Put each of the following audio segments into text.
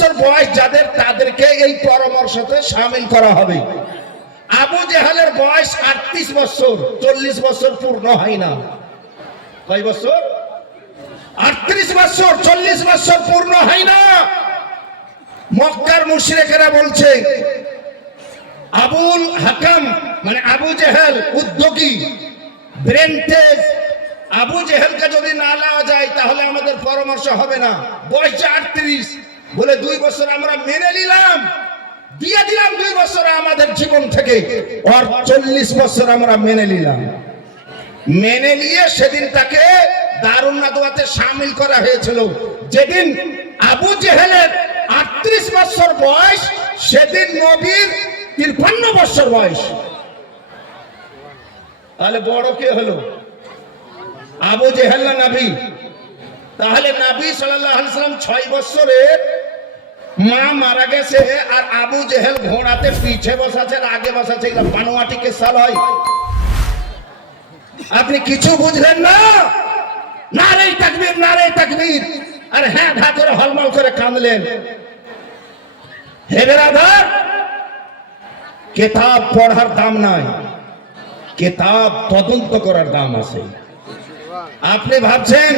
বছর বয়স যাদের, তাদেরকে এই পরামর্শতে শামিল করা হবে। আবু জেহেলের বয়স 38 বছর, 40 বছর পূর্ণ হয় না। কয় বছর? 38 বছর, 40 বছর পূর্ণ হয় না। মক্কার মুশরিকেরা বলছে আবুল হাকাম মানে আবু জেহেল উদ্যোগী, ব্রেনটেজ, আবু জেহেলকে যদি না নেওয়া যায় তাহলে আমাদের পরামর্শ হবে না। বয়স 38, বলে 2 বছর আমরা মেনে নিলাম, দিয়ে দিলাম 2 বছর আমাদের জীবন থেকে, আর 40 বছর আমরা মেনে নিলাম। মেনে নিয়ে সেদিন তাকে দারুন নাদওয়াতে শামিল করা হয়েছিল। যেদিন আবু জেহেলের 38 বছর বয়স, সেদিন নবীর 53 বছর বয়স। তাহলে বড় কে হলো? আবু জেহেল না নবী? তাহলে নবী সাল্লাল্লাহু আলাইহি ওয়াসাল্লাম 6 বছরে মা মারা গেছে, আর আবু জেহেল ঘোড়াতে পিছে বসাছে আর আগে বসাছে। এটা বানোয়াটি কে সাল হয়? আপনি কিছু বুঝলেন না? নারে তাকবীর, নারে তাকবীর, আর হ্যাঁ ধা করে হলমল করে কাঁদলেন। হে বেরাদার, কিতাব পড়ার দাম নাই, কিতাব তদন্ত করার দাম আছে। আপনি ভাবছেন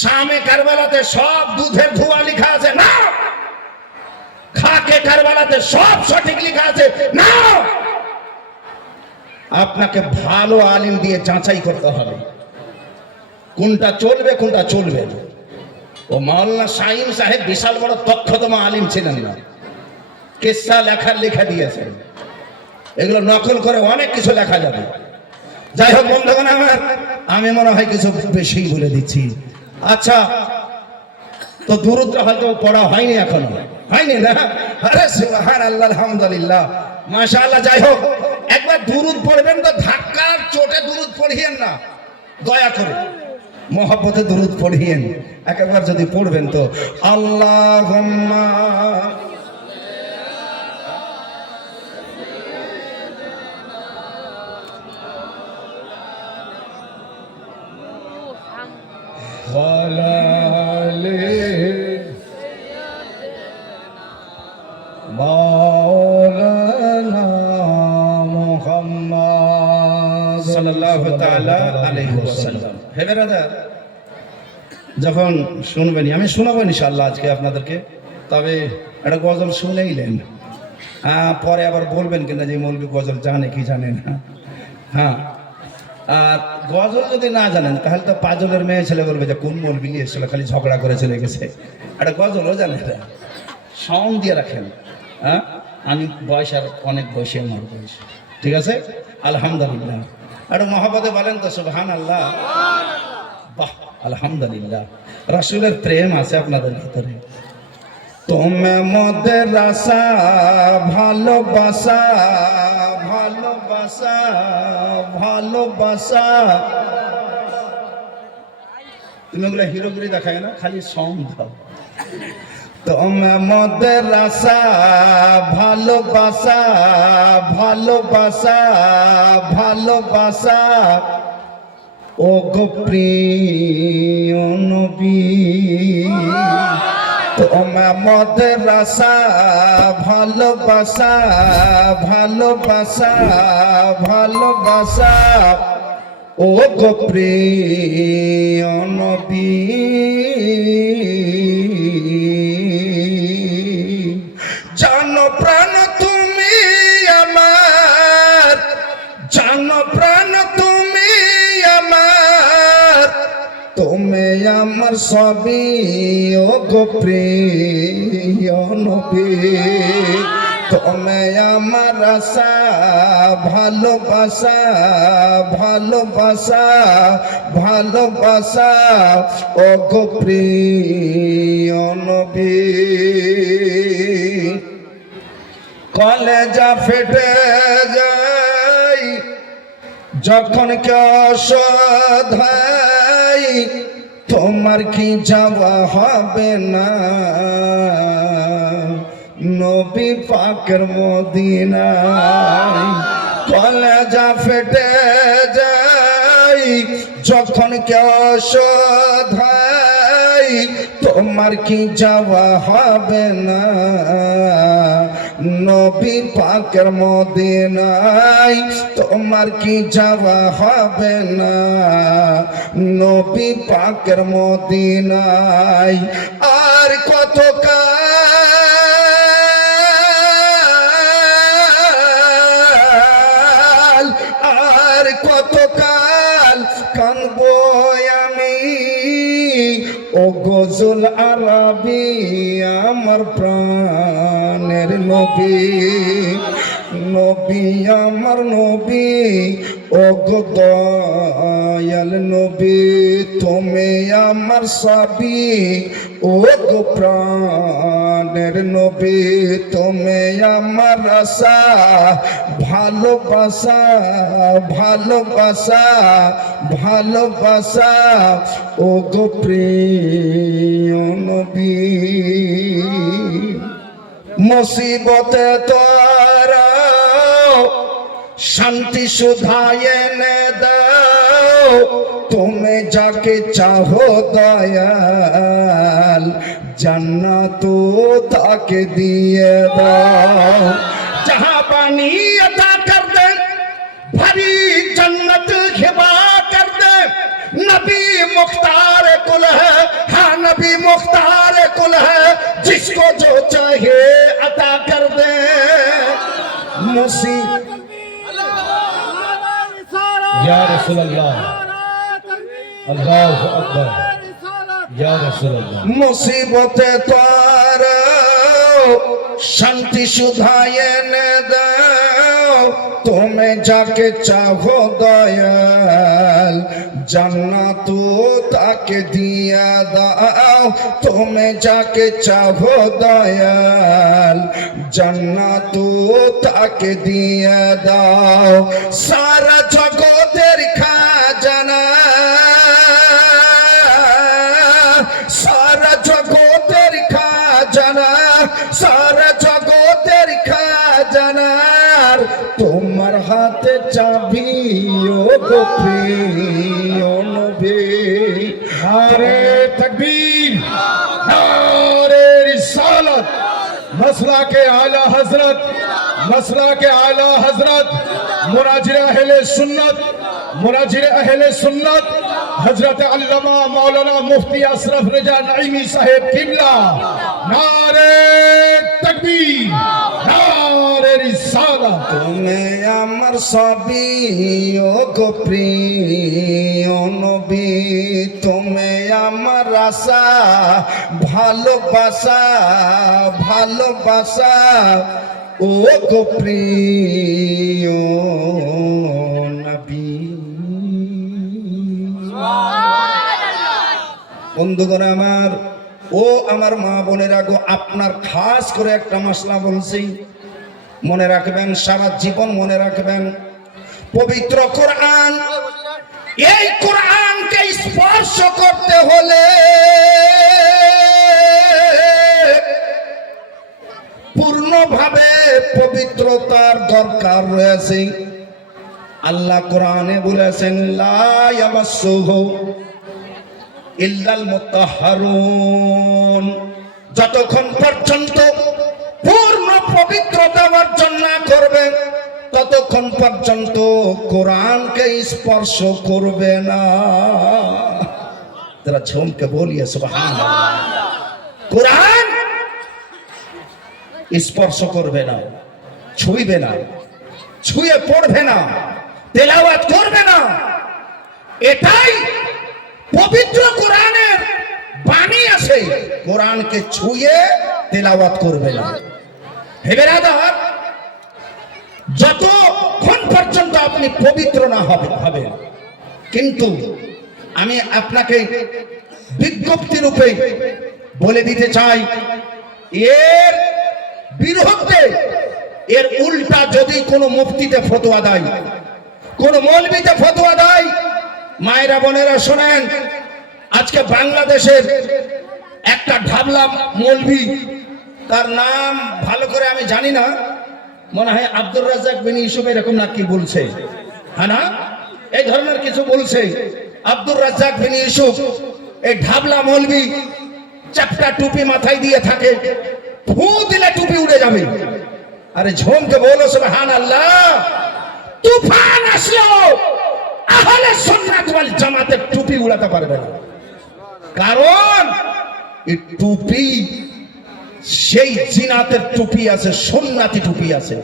শামে কারবালাতে সব দুধের ধোয়া লেখা আছে? না। খাকে কারবালাতে সব সঠিক লেখা আছে? না। আপনাকে ভালো আলিম দিয়ে যাচাই করতে হবে কোনটা চলবে কোনটা চলবে না। ও মাওলানা শাহিন সাহেব বিশাল বড় তখ্যতম আলিম ছিলেন না, কিসসা লেখার লেখা দিয়েছেন, এগুলো নকল করে অনেক কিছু লেখা যাবে। যাই হোক বন্ধুগণ আমার, আমি মনে হয় কিছু বেশি বলে দিচ্ছি। আচ্ছা, তো দুরূদটা হয়তো পড়া হয়নি, এখনো হয়নি না? আরে সুবহানাল্লাহ, আলহামদুলিল্লাহ, মাশাআল্লাহ। যাই হোক, একবার দুরূদ পড়বেন তো ধাক্কার চোটে দুরূদ পড়িয়েন না, দয়া করে মহব্বতে দুরূদ পড়িয়েন। একবার যদি পড়বেন তো আল্লাহুম্মা মাওলানা মুহাম্মদ সাল্লাল্লাহু তাআলা আলাইহি ওয়াসাল্লাম। হে ব্রাদার, যখন শুনবেন, আমি শোনাবো ইনশাআল্লাহ আজকে আপনাদেরকে, তবে একটা গজল শুনেইলেন, পরে আবার বলবেন কিনা যে মৌলবি গজল জানে কি জানে না। হ্যাঁ, আর গজল যদি না জানেন তাহলে তো পাজলের মেয়ে ছেলে বলবে যে কোন মৌলবি নিয়ে এসেছিল, খালি ঝগড়া করে চলে গেছে। একটা গজলও জানেন, সাউন্ড দিয়ে রাখেন। হ্যাঁ, আমি বয়স আর অনেক বয়সে, আমার বয়স, ঠিক আছে, আলহামদুলিল্লাহ। একটা মহব্বতে বলেন তো সুবহানাল্লাহ, বাহ, আলহামদুলিল্লাহ। রাসূলের প্রেম আছে আপনাদের ভিতরে। তোমে মদের রাসা, ভালোবাসা, ভালোবাসা, ভালোবাসা। তুমি ওগুলো হিরোগিরি দেখায় না, খালি সাউন্ড দাও। তোমে মদের রাসা, ভালোবাসা, ভালোবাসা, ভালোবাসা। ও গো প্রিয় নবী, তোমে মদের রাসা, ভালোবাসা, ভালোবাসা, ভালোবাসা। ও গো প্রিয় নবী, জানো প্রাণ তুমি আমার, জানো প্রাণ তুমি আমার, তুমি আমার সবই। ও গো প্রিয় নবী, তুমি আমার আশা, ভালোবাসা, ভালোবাসা, ভালোবাসা। ও গো প্রিয় নবী, কলেজা ফেটে যায় যখন কেউ অসহায়, তোমার কি যাওয়া হবে না নবী পাকের মদিনায়? কলেজা ফেটে যায় যখন কেউ অসহায়, তোমার কি যাওয়া হবে না নবী পাকের মদিনায় তোমার কি যাওয়া হবে না নবী পাকের মদিনায় আর কত কাল আর কত কাল কানবো আমি ও গজল আরবি আমার প্রাণের নবী নবী আমার নবী ও গো দয়াল নবী তুমি আমার সাবি ও গো প্রাণের নবী তুমি আমার আশা ভালোবাসা ভালোবাসা ভালোবাসা ও গো প্রিয় নবী মুসিবতে তোরা শান্তি সুধায় এনে দাও তুমি যাকে চাহো দয়াল জান্নাত তাকে দিয়ে দাও जहां पानी अता कर दे भरी जन्नत हिबा कर दे नबी मुख्तार कुल है हाँ नबी मुख्तार कुल है जिसको जो चाहे अता कर दे या रसूल अल्लाह अल्लाहु अकबर या रसूल अल्लाह मुसीबते तार शांति सुधाय एने दाओ तुम्हें जाके चाहो दयाल जन्नत ताके दिया दाओ तुम्हें जाके चाहो दयाल जन्नत ताके दिया दाओ सारा जगतेर खाजाना सारा जगतेर खाजाना सारा जगतेर खाजानार তোমার হাতে চাবি ও গো প্রিয় নবী नारे तकबीर नारे रिसालत मसला के आला हजरत मुनाजिर अहले सुन्नत हजरत अल्लामा मौलाना मुफ्ती अशरफ रजा नईमी साहेब किबला नारे तकबीर नारे रिसालत তুমি আমার সবই ও গো প্রিয় নবী তুমি আমার আশা ভালোবাসা ভালোবাসা ও গো প্রিয় নবী বন্ধুগণ আমার ও আমার মা বোনেরা গো আপনার খাস করে একটা মশলা বলছি মনে রাখবেন সারা জীবন মনে রাখবেন পবিত্র কোরআন এই কোরআনকে স্পর্শ করতে হলে পূর্ণভাবে পবিত্রতার দরকার রয়েছে আল্লাহ কোরআনে বলেছেন লা ইয়ামাসসুহু ইল্লাল মুতাহহারুন যতক্ষণ পর্যন্ত পূর্ণ পবিত্রতা অর্জন না করবে ততক্ষণ পর্যন্ত কোরআনকে স্পর্শ করবে না তারা ঝুমকে বলিয়ে সুবহানাল্লাহ কোরআন স্পর্শ করবে না ছুঁইবে না ছুঁয়ে পড়বে না তেলাওয়াত করবে না এটাই পবিত্র কোরআনের বাণী আছে কোরআনকে ছুঁয়ে তেলাওয়াত করবে না হে বেরাদার যতক্ষণ পর্যন্ত আপনি পবিত্র না হবে কিন্তু আমি আপনাকে বিজ্ঞপ্তি রূপে বলে দিতে চাই এর বিরুদ্ধে এর উল্টা যদি কোনো মুফতিতে ফতোয়া দেয় কোন মৌলবীতে ফতোয়া দেয় মায়েরা বোনেরা শোনেন আজকে বাংলাদেশের একটা ঢাবলা মৌলবী তার নাম ভালো করে আমি জানি না মনে হয় আব্দুর রাজ্জাক বিন ইউসুফ এরকম না কি বলছে হ্যাঁ না এই ধরনের কিছু বলছে আব্দুর রাজ্জাক বিন ইউসুফ এই ঢাবলা মৌলবী চ্যাপ্টা টুপি মাথায় দিয়ে থাকে, ফু দিলে টুপি উড়ে যাবে। আরে ঝুমকে বলো সুবহানাল্লাহ। তুফান আসলো, আহলে সুন্নাত ওয়াল জামাতের টুপি উড়াতে পারবে না, কারণ এই টুপি সেই জিনাতের টুপি আছে, সুন্নাতি টুপি আছে।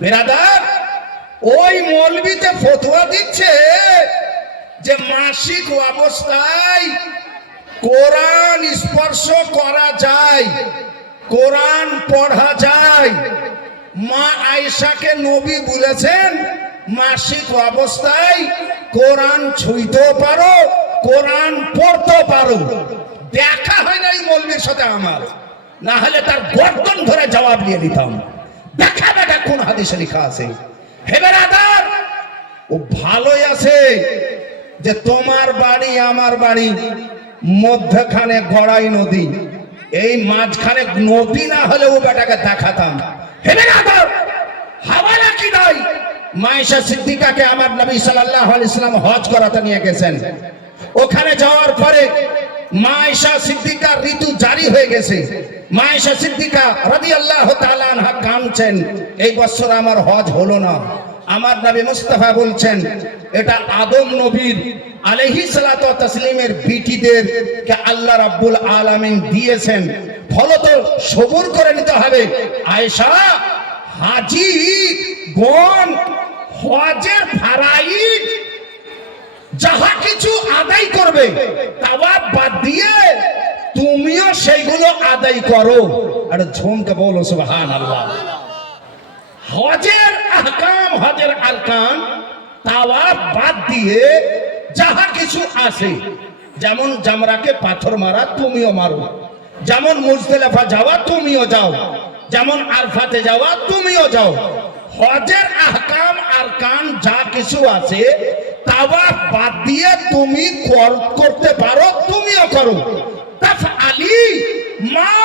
বেরাদার, ওই মৌলবীতে ফতোয়া দিচ্ছে যে মাসিক অবস্থায় কোরআন স্পর্শ করা যায়, কোরআন পড়া যায়। মা আয়েশাকে নবী বলেছেন মাসিক অবস্থায় কোরআন ছুঁইতেও পারো, কোরআন পড়তেও পারো। দেখা হয় না এই মৌলবীর সাথে আমার, না হলে তার গর্দন ধরে জবাব দিয়ে দিতাম। দেখা বেটা কোন হাদিসে লেখা আছে। হে বেরাদার, ও ভালোই আছে যে তোমার বাড়ি আমার বাড়ি মধ্যখানে গড়াই নদী, এই মাঝখানে নদী না হলে ও বেটাকে দেখাতাম। হে বেরাদার, হাওয়ালা কি নাই? মায়েশা সিদ্দিকাকে আমার নবী সাল্লাল্লাহু আলাইহি ওয়াসাল্লাম হজ করাতে নিয়ে গেছেন। ওখানে যাওয়ার পরে মায়েশা সিদ্দিকা ঋতু জারি হয়ে গেছে। মায়েশা সিদ্দিকা রাদিয়াল্লাহু তাআলা আনহা কাঁদছেন, এই বছর আমার হজ হলো না। আমার নবী মুস্তাফা বলছেন এটা আদম নবীর আলাইহিস সালাতু ওয়াত তাসলিমের বিটিদেরকে আল্লাহ রাব্বুল আলামিন দিয়েছেন, ফলত সবুর করে নিতে হবে। আয়েশা, হাজী গণ হজের ফরাইজ যাহা কিছু আদায় করবে তাওয়াফ বাদ দিয়ে তুমিও সেইগুলো আদায় করো। আর ঝুমকে বলো সুবহানাল্লাহ। হজের আহকাম, হজের আরকান তাওয়াফ বাদ দিয়ে যাহা কিছু আছে, যেমন জামরাকে পাথর মারা তুমিও মারো, যেমন মুজদালিফা যাওয়া তুমিও যাও, যেমন আরফাতে যাওয়া তুমিও যাও। হজের আহকাম আরকান যা কিছু আছে তাওয়াফ বাদ দিয়ে তুমি করতে পারো, তুমিও করো। তাফআলি মা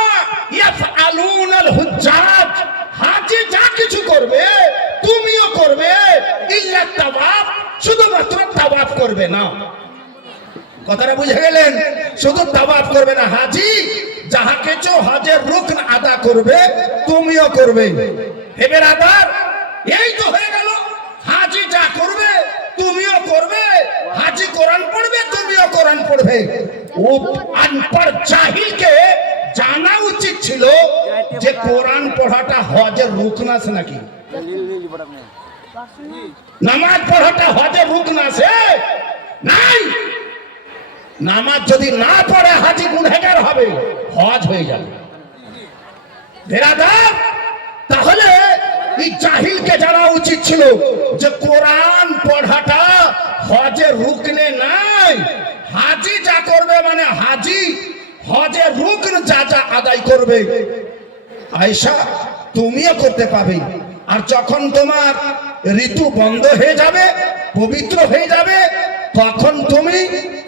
ইয়াফআলুনাল হুজ্জাজ, হাজী যা কিছু করবে তুমিও করবে, ইল্লা তাওয়াফ, শুধুমাত্র তাওয়াফ করবে না। কথাটা বুঝে গেলেন? শুধু তাওয়াফ করবে না, হাজী যাহা কিছু হজের রুকন আদা করবে তুমিও করবে। হে বেরাদার, এই তো হয়ে গেল। হাজী যা করবে তুমিও করবে, হাজী কোরআন পড়বে তুমিও কোরআন পড়বে। ও আনপড় জাহিলকে জানা উচিত ছিল যে কোরআন পড়াটা হজের রুকন আছে নাকি, নামাজ পড়াটা হজের রুকন আছে নাই। নামাজ যদি না পড়ে হাজী গুনহগার হবে, হজ হয়ে যাবে। বেরাদার, তাহলে এই জাহিলকে জানা উচিত ছিল যে কোরআন পড়াটা হজের রুকনে নাই। হাজী যা করবে মানে হাজী হজের রুকন যা যা আদায় করবে, আয়েশা তুমিও করতে পাবে। আর যখন তোমার ঋতু বন্ধ হয়ে যাবে, পবিত্র হয়ে যাবে, তখন তুমি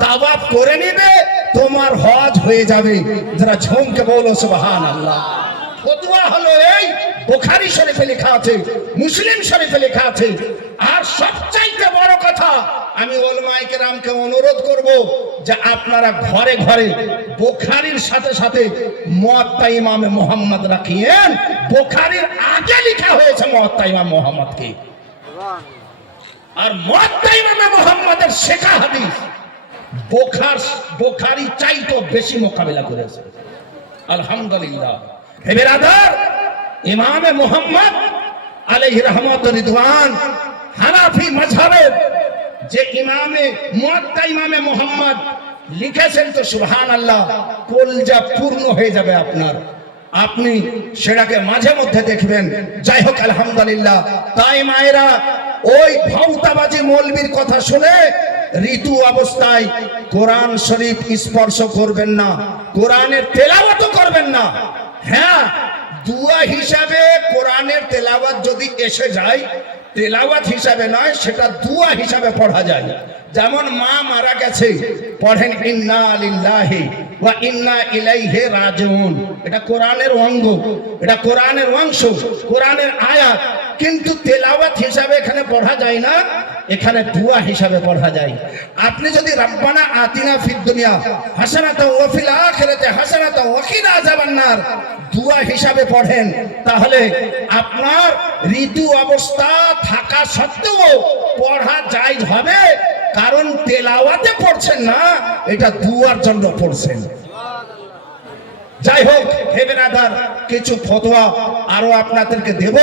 তাওয়াফ করে নিবে, তোমার হজ হয়ে যাবে। যারা ঝুমকে বলো সুবহানাল্লাহ। ফতোয়া হলো এই, বুখারী শরীফে লেখা আছে, মুসলিম শরীফে লেখা আছে। আর সবচাইতে বড় কথা, আমি উলামায়ে কেরামকে অনুরোধ করব যে আপনারা ঘরে ঘরে বুখারীর সাথে সাথে মুয়াত্তা ইমামে মুহাম্মদ রাখিয়েন। বুখারীর আগে লেখা হয়েছে মুয়াত্তা ইমাম মুহাম্মদকে, আর মুয়াত্তা ইমামে মুহাম্মদের শেখা হাদিস বুখারী চাইতো বেশি মোকাবেলা করেছে। আলহামদুলিল্লাহ। হে বেরাদার, ইমামে মুহাম্মদ আলাইহি রহমত রিদওয়ান হানাফি মাযহাবের যে ইমামে মুয়াত্তা ইমামে মুহাম্মদ লিখেছেন, তো সুবহানাল্লাহ, কলজা পূর্ণ হয়ে যাবে আপনার। আপনি সেটাকে মাঝে মধ্যে দেখবেন। যাই হোক, আলহামদুলিল্লাহ। তাই মায়েরা, ওই ভাউতাবাজি মৌলবীর কথা শুনে ঋতু অবস্থায় কোরআন শরীফ স্পর্শ করবেন না, কোরআনের তেলাওয়াতও করবেন না। হ্যাঁ, দুয়া হিসাবে কোরআনের তেলাওয়াত যদি এসে যায়, তেলাওয়াত হিসাবে নয়, সেটা দুয়া হিসাবে পড়া যায়। যেমন মা মারা গেছে, পড়েন ইন্না লিল্লাহি ওয়া ইন্না ইলাইহি রাজিউন, এটা কোরআনের অঙ্গ, এটা কোরআনের অংশ, কোরআনের আয়াত। কিন্তু তেলাওয়াত হিসাবে এখানে পড়া যায় না, এখানে দুয়া হিসাবে পড়া যায়। আপনি যদি রব্বানা আতিনা ফিদ দুনিয়া হাসানাতাও ওয়া ফিল আখিরাতি হাসানাতাও ওয়া কিনা আযাবান্নার দুয়া হিসাবে পড়েন, তাহলে আপনার ঋতু অবস্থা থাকা সত্ত্বেও পড়া জায়েজ হবে, কারণ তেলাওয়াতে পড়ছেন না, এটা দুয়ার জন্য পড়ছেন। যাই হোক হে বেরাদার, কিছু ফতোয়া আরো আপনাদেরকে দেব।